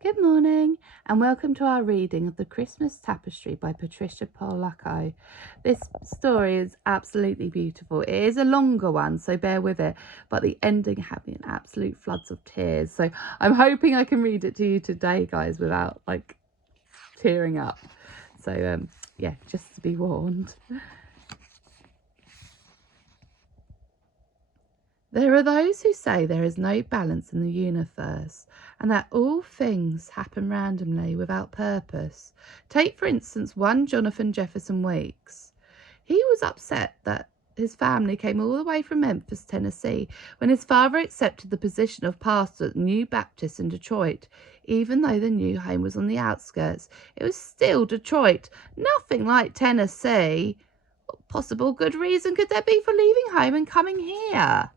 Good morning and welcome to our reading of The Christmas Tapestry by Patricia Polacco. This story is absolutely beautiful. It is a longer one, so bear with it, but the ending had me in absolute floods of tears. So I'm hoping I can read it to you today, guys, without tearing up. So yeah, just to be warned. There are those who say there is no balance in the universe and that all things happen randomly without purpose. Take, for instance, one Jonathan Jefferson Weeks. He was upset that his family came all the way from Memphis, Tennessee, when his father accepted the position of pastor at the New Baptist in Detroit. Even though the new home was on the outskirts, it was still Detroit, nothing like Tennessee. What possible good reason could there be for leaving home and coming here?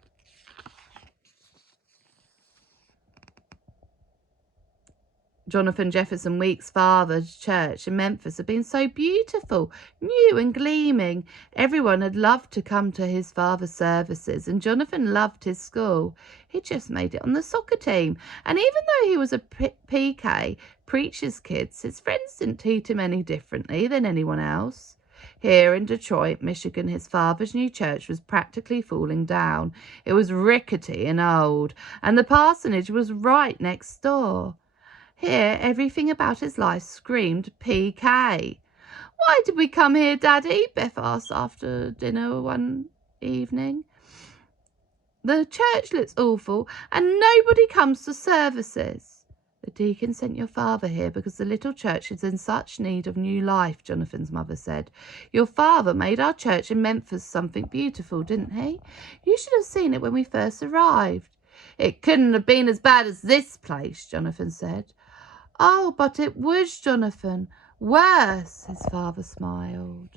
Jonathan Jefferson Weeks' father's church in Memphis had been so beautiful, new and gleaming. Everyone had loved to come to his father's services, and Jonathan loved his school. He just made it on the soccer team, and even though he was a PK, preacher's kids, his friends didn't treat him any differently than anyone else. Here in Detroit, Michigan, his father's new church was practically falling down. It was rickety and old, and the parsonage was right next door. Here, everything about his life screamed PK. "Why did we come here, Daddy?" Beth asked after dinner one evening. "The church looks awful and nobody comes to services." "The deacon sent your father here because the little church is in such need of new life," Jonathan's mother said. "Your father made our church in Memphis something beautiful, didn't he? You should have seen it when we first arrived." "It couldn't have been as bad as this place," Jonathan said. "Oh, but it was, Jonathan. Worse," his father smiled.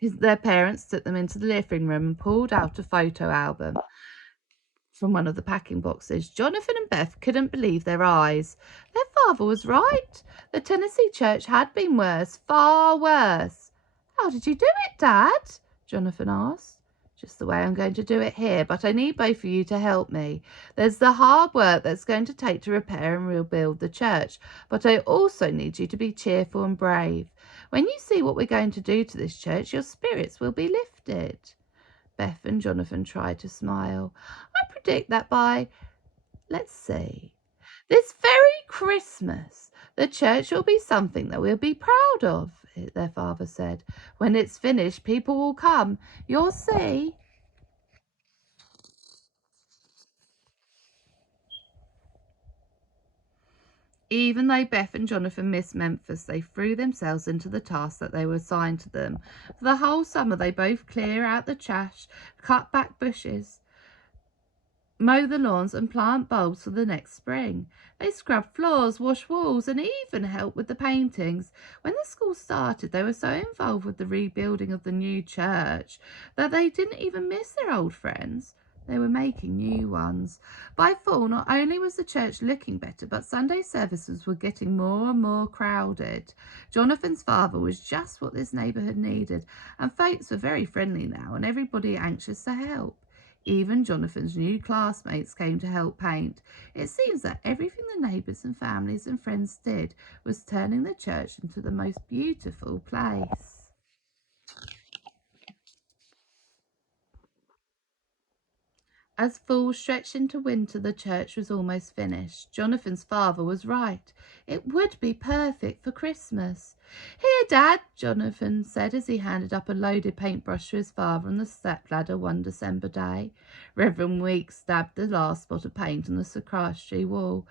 Their parents took them into the living room and pulled out a photo album from one of the packing boxes. Jonathan and Beth couldn't believe their eyes. Their father was right. The Tennessee church had been worse, far worse. "How did you do it, Dad?" Jonathan asked. "Just the way I'm going to do it here, but I need both of you to help me. There's the hard work that's going to take to repair and rebuild the church, but I also need you to be cheerful and brave. When you see what we're going to do to this church, your spirits will be lifted." Beth and Jonathan tried to smile. "I predict that let's see, this very Christmas, the church will be something that we'll be proud of," their father said. "When it's finished, people will come. You'll see." Even though Beth and Jonathan missed Memphis, they threw themselves into the task that they were assigned to them. For the whole summer, they both clear out the trash, cut back bushes, mow the lawns and plant bulbs for the next spring. They scrubbed floors, washed walls, and even helped with the paintings. When the school started, they were so involved with the rebuilding of the new church that they didn't even miss their old friends. They were making new ones. By fall, not only was the church looking better, but Sunday services were getting more and more crowded. Jonathan's father was just what this neighborhood needed, and folks were very friendly now, and everybody anxious to help. Even Jonathan's new classmates came to help paint. It seems that everything the neighbours and families and friends did was turning the church into the most beautiful place. As fall stretched into winter, the church was almost finished. Jonathan's father was right. It would be perfect for Christmas. "Here, Dad," Jonathan said as he handed up a loaded paintbrush to his father on the stepladder one December day. Reverend Weeks dabbed the last spot of paint on the sacristy wall.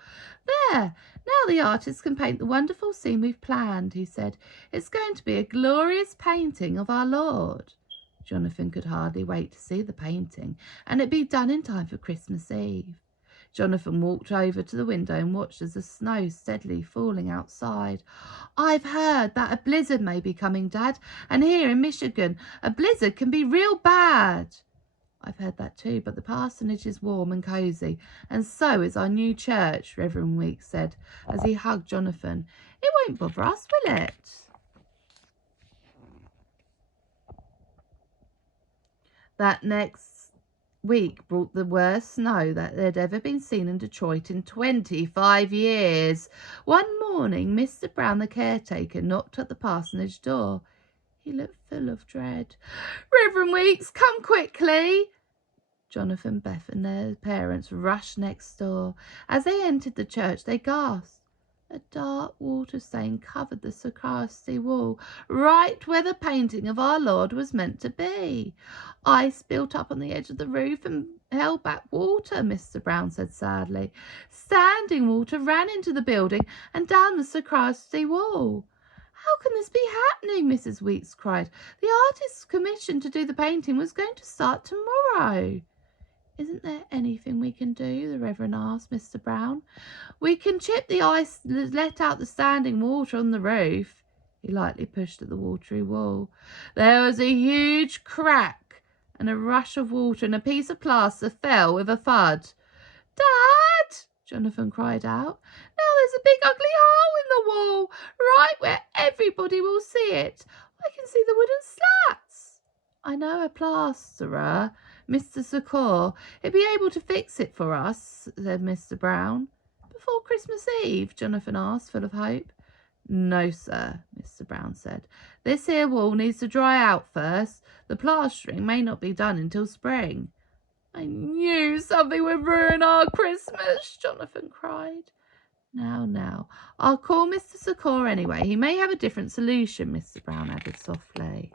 "There, now the artist can paint the wonderful scene we've planned," he said. "It's going to be a glorious painting of our Lord." Jonathan could hardly wait to see the painting, and it'd be done in time for Christmas Eve. Jonathan walked over to the window and watched as the snow steadily falling outside. "I've heard that a blizzard may be coming, Dad, and here in Michigan, a blizzard can be real bad." "I've heard that too, but the parsonage is warm and cozy, and so is our new church," Reverend Weeks said as he hugged Jonathan. "It won't bother us, will it?" That next week brought the worst snow that had ever been seen in Detroit in 25 years. One morning, Mr. Brown, the caretaker, knocked at the parsonage door. He looked full of dread. "Reverend Weeks, come quickly!" Jonathan, Beth, and their parents rushed next door. As they entered the church, they gasped. A dark water stain covered the sacristy wall, right where the painting of our Lord was meant to be. "Ice built up on the edge of the roof and held back water," Mr. Brown said sadly. "Standing water ran into the building and down the sacristy wall." "How can this be happening?" Mrs. Weeks cried. "The artist commissioned to do the painting was going to start tomorrow." "Isn't there anything we can do?" the Reverend asked Mr. Brown. "We can chip the ice, let out the standing water on the roof." He lightly pushed at the watery wall. There was a huge crack and a rush of water, and a piece of plaster fell with a thud. "Dad!" Jonathan cried out. "Now there's a big ugly hole in the wall, right where everybody will see it. I can see the wooden slats." "I know a plasterer, Mr. Secor. He'd be able to fix it for us," said Mr. Brown. "Before Christmas Eve?" Jonathan asked, full of hope. "No, sir," Mr. Brown said. "This here wall needs to dry out first. The plastering may not be done until spring." "I knew something would ruin our Christmas," Jonathan cried. Now, I'll call Mr. Secor anyway. He may have a different solution," Mr. Brown added softly.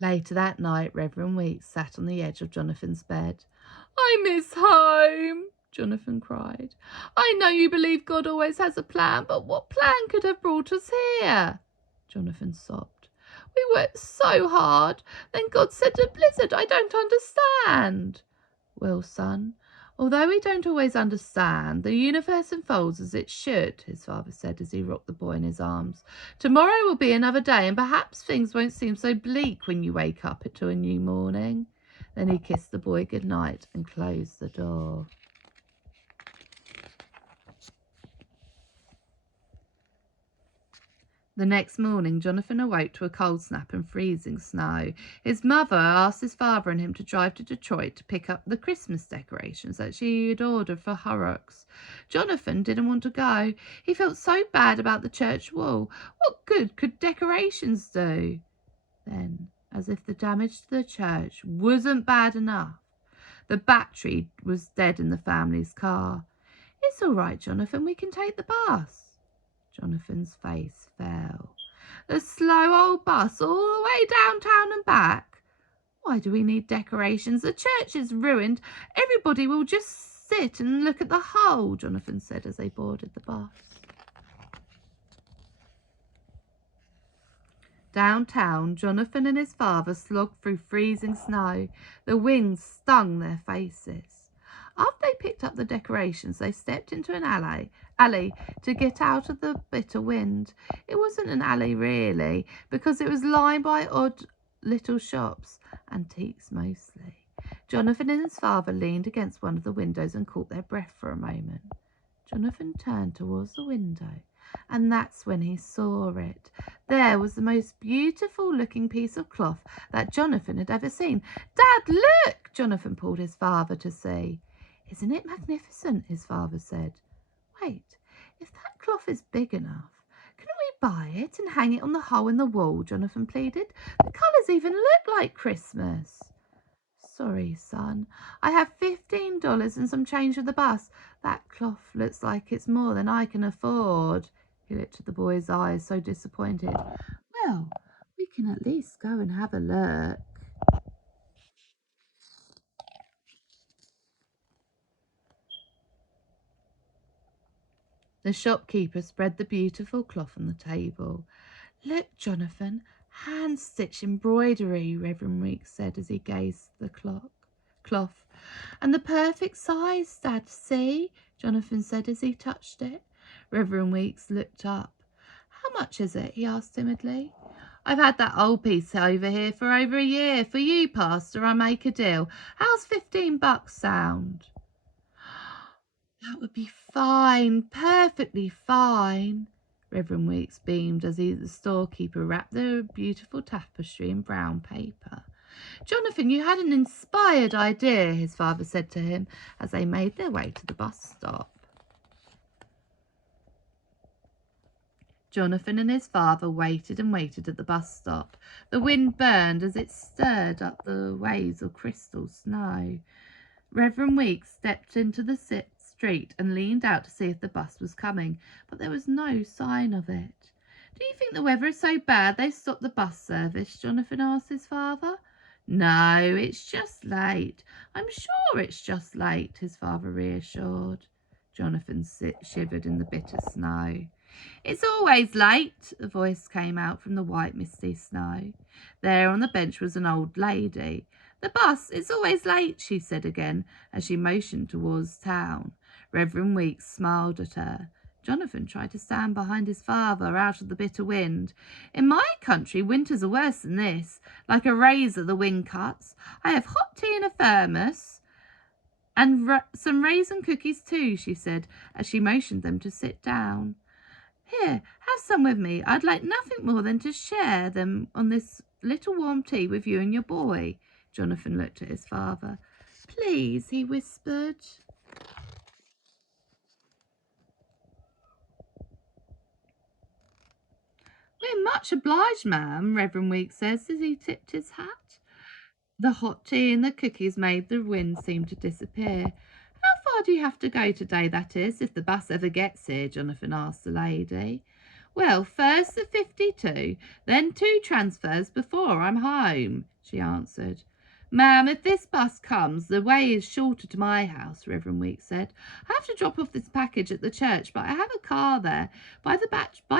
Later that night, Reverend Weeks sat on the edge of Jonathan's bed. "I miss home," Jonathan cried. "I know you believe God always has a plan, but what plan could have brought us here?" Jonathan sobbed. "We worked so hard. Then God sent a blizzard. I don't understand." "Well, son, although we don't always understand, the universe unfolds as it should," his father said as he rocked the boy in his arms. "Tomorrow will be another day, and perhaps things won't seem so bleak when you wake up to a new morning." Then he kissed the boy good night and closed the door. The next morning, Jonathan awoke to a cold snap and freezing snow. His mother asked his father and him to drive to Detroit to pick up the Christmas decorations that she had ordered for Horrocks. Jonathan didn't want to go. He felt so bad about the church wall. What good could decorations do? Then, as if the damage to the church wasn't bad enough, the battery was dead in the family's car. "It's all right, Jonathan. We can take the bus." Jonathan's face fell. "The slow old bus all the way downtown and back? Why do we need decorations? The church is ruined. Everybody will just sit and look at the hole," Jonathan said as they boarded the bus. Downtown, Jonathan and his father slogged through freezing snow. The wind stung their faces. After they picked up the decorations, they stepped into an alley to get out of the bitter wind. It wasn't an alley really, because it was lined by odd little shops, antiques mostly. Jonathan and his father leaned against one of the windows and caught their breath for a moment. Jonathan turned towards the window, and that's when he saw it. There was the most beautiful looking piece of cloth that Jonathan had ever seen. "Dad, look!" Jonathan pulled his father to see. "Isn't it magnificent?" his father said. "Wait, if that cloth is big enough, couldn't we buy it and hang it on the hole in the wall?" Jonathan pleaded. "The colours even look like Christmas." "Sorry, son. I have $15 and some change for the bus. That cloth looks like it's more than I can afford." He looked at the boy's eyes, so disappointed. "Well, we can at least go and have a look." The shopkeeper spread the beautiful cloth on the table. "Look, Jonathan, hand-stitched embroidery," Reverend Weeks said as he gazed at the cloth. "And the perfect size, Dad, see?" Jonathan said as he touched it. Reverend Weeks looked up. "How much is it?" he asked timidly. "I've had that old piece over here for over a year. For you, Pastor, I make a deal. How's $15 sound?" "That would be fine, perfectly fine." Reverend Weeks beamed as the storekeeper wrapped the beautiful tapestry in brown paper. Jonathan, you had an inspired idea, his father said to him as they made their way to the bus stop. Jonathan and his father waited and waited at the bus stop. The wind burned as it stirred up the waves of crystal snow. Reverend Weeks stepped into the street and leaned out to see if the bus was coming, but there was no sign of it. Do you think the weather is so bad they stopped the bus service? Jonathan asked his father. No, it's just late. I'm sure it's just late, his father reassured. Jonathan shivered in the bitter snow. It's always late, a voice came out from the white misty snow. There on the bench was an old lady. The bus, it's always late, she said again as she motioned towards town. Reverend Weeks smiled at her. Jonathan tried to stand behind his father out of the bitter wind. In my country, winters are worse than this. Like a razor the wind cuts. I have hot tea in a thermos and some raisin cookies too, she said as she motioned them to sit down. Here, have some with me. I'd like nothing more than to share them on this little warm tea with you and your boy. Jonathan looked at his father. Please, he whispered. We're much obliged, ma'am, Reverend Weeks says as he tipped his hat. The hot tea and the cookies made the wind seem to disappear. How far do you have to go today, that is, if the bus ever gets here? Jonathan asked the lady. Well, first the 52, then 2 transfers before I'm home, she answered. Ma'am, if this bus comes, the way is shorter to my house, Reverend Weeks said. I have to drop off this package at the church, but I have a car there. By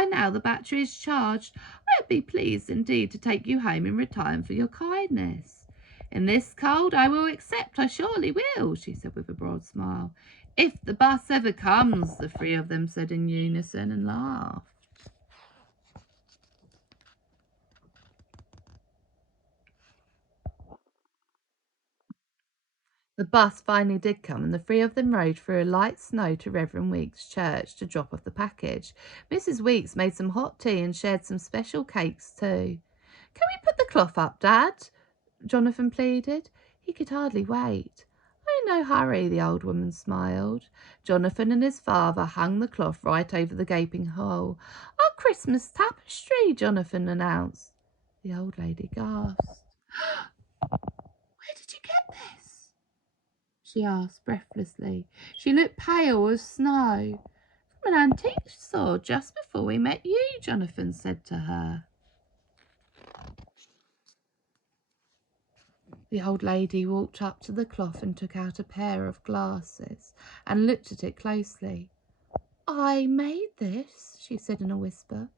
now the battery is charged. I'd be pleased indeed to take you home in return for your kindness. In this cold I will accept, I surely will, she said with a broad smile. If the bus ever comes, the 3 of them said in unison and laughed. The bus finally did come, and the 3 of them rode through a light snow to Reverend Weeks' church to drop off the package. Mrs. Weeks made some hot tea and shared some special cakes too. Can we put the cloth up, Dad? Jonathan pleaded. He could hardly wait. Oh, no hurry, the old woman smiled. Jonathan and his father hung the cloth right over the gaping hole. Our Christmas tapestry, Jonathan announced. The old lady gasped. Where did you get this? She asked breathlessly. She looked pale as snow. From an antique store just before we met you, Jonathan said to her. The old lady walked up to the cloth and took out a pair of glasses and looked at it closely. I made this, she said in a whisper.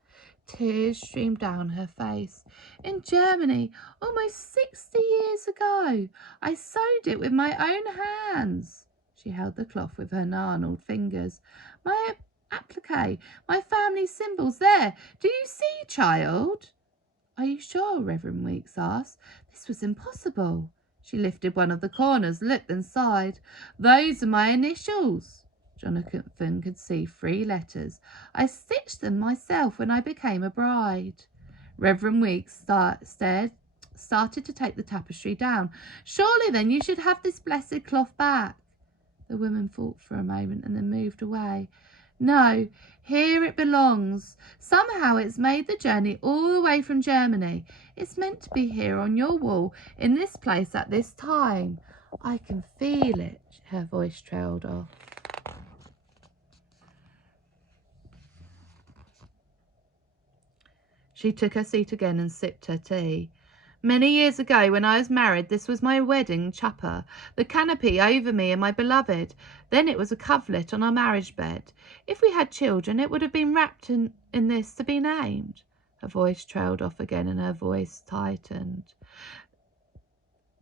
Tears streamed down her face. In Germany, almost 60 years ago, I sewed it with my own hands. She held the cloth with her gnarled fingers. My applique, my family symbols, there. Do you see, child? Are you sure? Reverend Weeks asked. This was impossible. She lifted one of the corners, looked and sighed. Those are my initials. Jonathan could see 3 letters. I stitched them myself when I became a bride. Reverend Weeks started to take the tapestry down. Surely then you should have this blessed cloth back. The woman thought for a moment and then moved away. No, here it belongs. Somehow it's made the journey all the way from Germany. It's meant to be here on your wall, in this place at this time. I can feel it, her voice trailed off. She took her seat again and sipped her tea. Many years ago, when I was married, this was my wedding chapper, the canopy over me and my beloved. Then it was a coverlet on our marriage bed. If we had children, it would have been wrapped in this to be named. Her voice trailed off again and her voice tightened.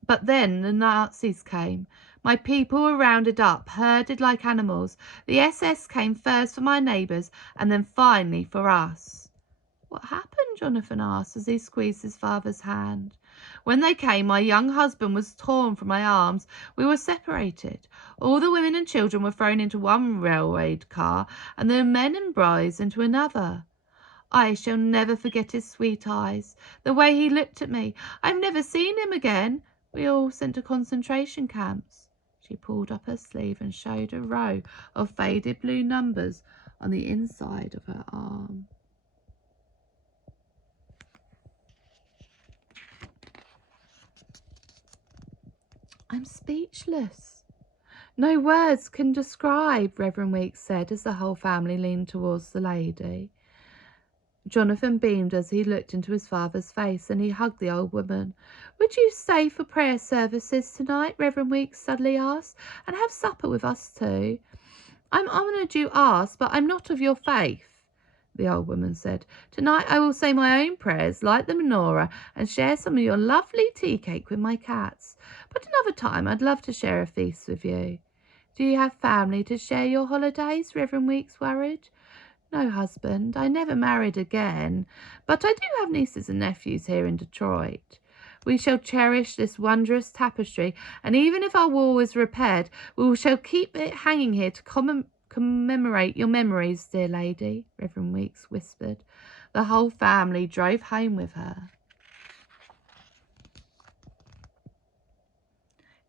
But then the Nazis came. My people were rounded up, herded like animals. The SS came first for my neighbours and then finally for us. What happened? Jonathan asked as he squeezed his father's hand. When they came, my young husband was torn from my arms. We were separated. All the women and children were thrown into one railway car and the men and brides into another. I shall never forget his sweet eyes, the way he looked at me. I've never seen him again. We all sent to concentration camps." She pulled up her sleeve and showed a row of faded blue numbers on the inside of her arm. "I'm speechless. No words can describe," Reverend Weeks said as the whole family leaned towards the lady. Jonathan beamed as he looked into his father's face, and he hugged the old woman. "Would you stay for prayer services tonight?" Reverend Weeks suddenly asked, "and have supper with us too?" "I'm honoured you asked, but I'm not of your faith," the old woman said. "Tonight I will say my own prayers, light the menorah, and share some of your lovely tea cake with my cats. But another time I'd love to share a feast with you." "Do you have family to share your holidays?" Reverend Weeks worried. "No, husband. I never married again. But I do have nieces and nephews here in Detroit. We shall cherish this wondrous tapestry, and even if our wall is repaired, we shall keep it hanging here to commemorate your memories, dear lady," Reverend Weeks whispered. The whole family drove home with her.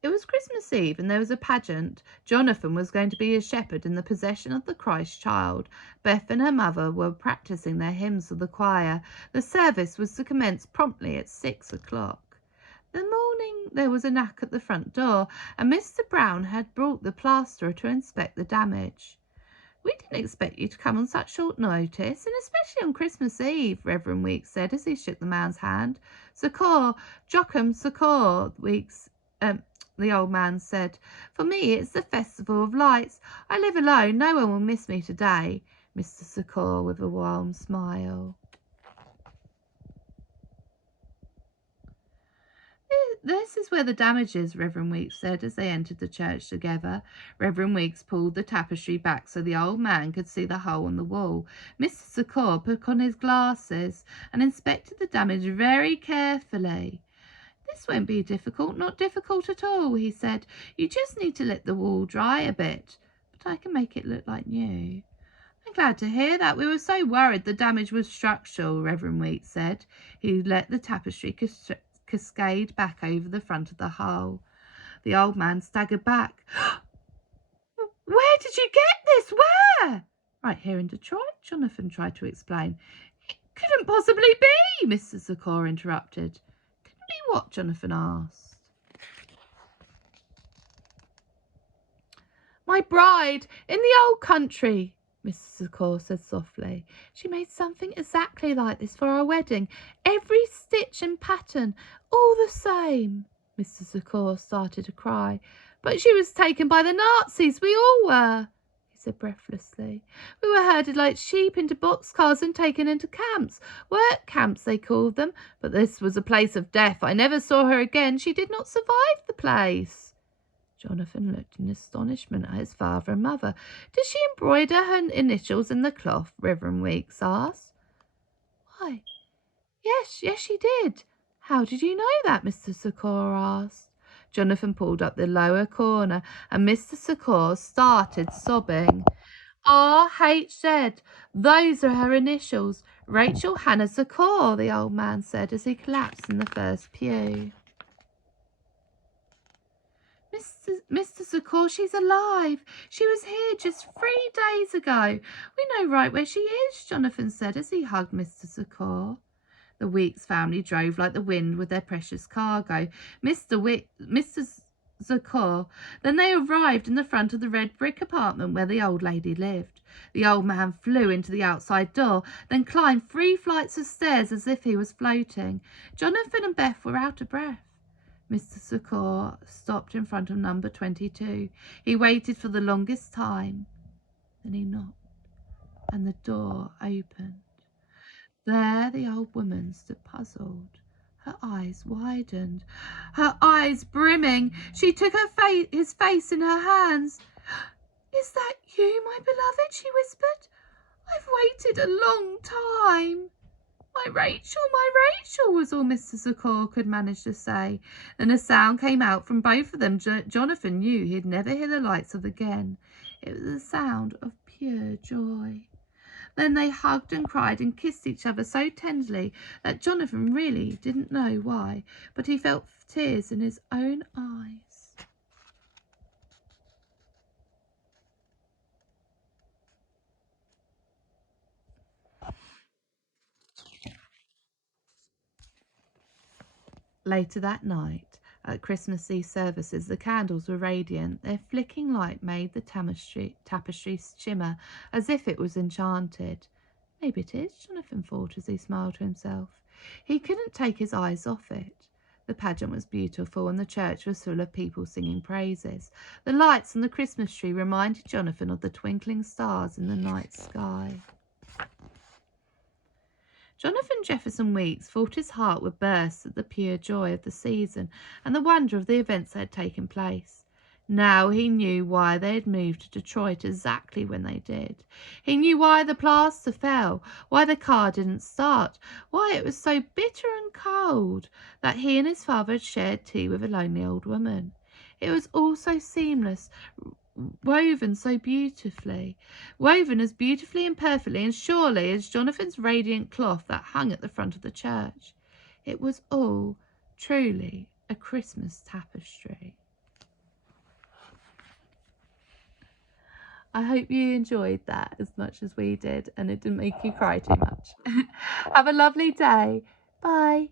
It was Christmas Eve, and there was a pageant. Jonathan was going to be a shepherd in the procession of the Christ child. Beth and her mother were practicing their hymns for the choir. The service was to commence promptly at 6 o'clock. The morning there was a knock at the front door, and Mr. Brown had brought the plasterer to inspect the damage. "We didn't expect you to come on such short notice, and especially on Christmas Eve," Reverend Weeks said as he shook the man's hand. "Succor, Jochum, succor," the old man said. "For me it's the festival of lights. I live alone. No one will miss me today." Mr. Succor with a warm smile. "This is where the damage is," Reverend Weeks said as they entered the church together. Reverend Weeks pulled the tapestry back so the old man could see the hole in the wall. Mr. Succor put on his glasses and inspected the damage very carefully. "This won't be difficult, not difficult at all," he said. "You just need to let the wall dry a bit, but I can make it look like new." "I'm glad to hear that. We were so worried the damage was structural," Reverend Weeks said. He let the tapestry cascade back over the front of the hole. The old man staggered back. "Where did you get this? Where?" "Right here in Detroit," Jonathan tried to explain. "It couldn't possibly be," Mr. Succor interrupted. "Couldn't be what?" Jonathan asked. "My bride in the old country," Mr. Succor said softly. "She made something exactly like this for our wedding. Every stitch and pattern, all the same." Mr. Succor started to cry. "But she was taken by the Nazis. We all were," he said breathlessly. "We were herded like sheep into boxcars and taken into camps. Work camps, they called them. But this was a place of death. I never saw her again. She did not survive the place." Jonathan looked in astonishment at his father and mother. "Did she embroider her initials in the cloth?" Reverend Weeks asked. "Why, yes, she did." "How did you know that?" Mr. Succor asked. Jonathan pulled up the lower corner, and Mr. Succor started sobbing. "R.H.Z. Those are her initials. Rachel Hannah Succor," the old man said as he collapsed in the first pew. Mr. Succor, she's alive. She was here just 3 days ago. We know right where she is," Jonathan said as he hugged Mr. Succor. The Weeks family drove like the wind with their precious cargo. Mr. Succor. Then they arrived in the front of the red brick apartment where the old lady lived. The old man flew into the outside door, then climbed 3 flights of stairs as if he was floating. Jonathan and Beth were out of breath. Mr. Succor stopped in front of number 22. He waited for the longest time. Then he knocked, and the door opened. There the old woman stood puzzled. Her eyes widened, her eyes brimming. She took his face in her hands. "Is that you, my beloved?" she whispered. "I've waited a long time." My Rachel, was all Mr. Succor could manage to say. Then a sound came out from both of them. Jonathan knew he'd never hear the likes of again. It was the sound of pure joy. Then they hugged and cried and kissed each other so tenderly that Jonathan really didn't know why, but he felt tears in his own eyes. Later that night, at Christmas Eve services, the candles were radiant. Their flicking light made the tapestry shimmer as if it was enchanted. Maybe it is, Jonathan thought as he smiled to himself. He couldn't take his eyes off it. The pageant was beautiful and the church was full of people singing praises. The lights on the Christmas tree reminded Jonathan of the twinkling stars in the night sky. Jonathan Jefferson Weeks thought his heart would burst at the pure joy of the season and the wonder of the events that had taken place. Now he knew why they had moved to Detroit exactly when they did. He knew why the plaster fell, why the car didn't start, why it was so bitter and cold that he and his father had shared tea with a lonely old woman. It was all so seamless, woven so beautifully, woven as beautifully and perfectly and surely as Jonathan's radiant cloth that hung at the front of the church. It was all truly a Christmas tapestry. I hope you enjoyed that as much as we did and it didn't make you cry too much. Have a lovely day. Bye.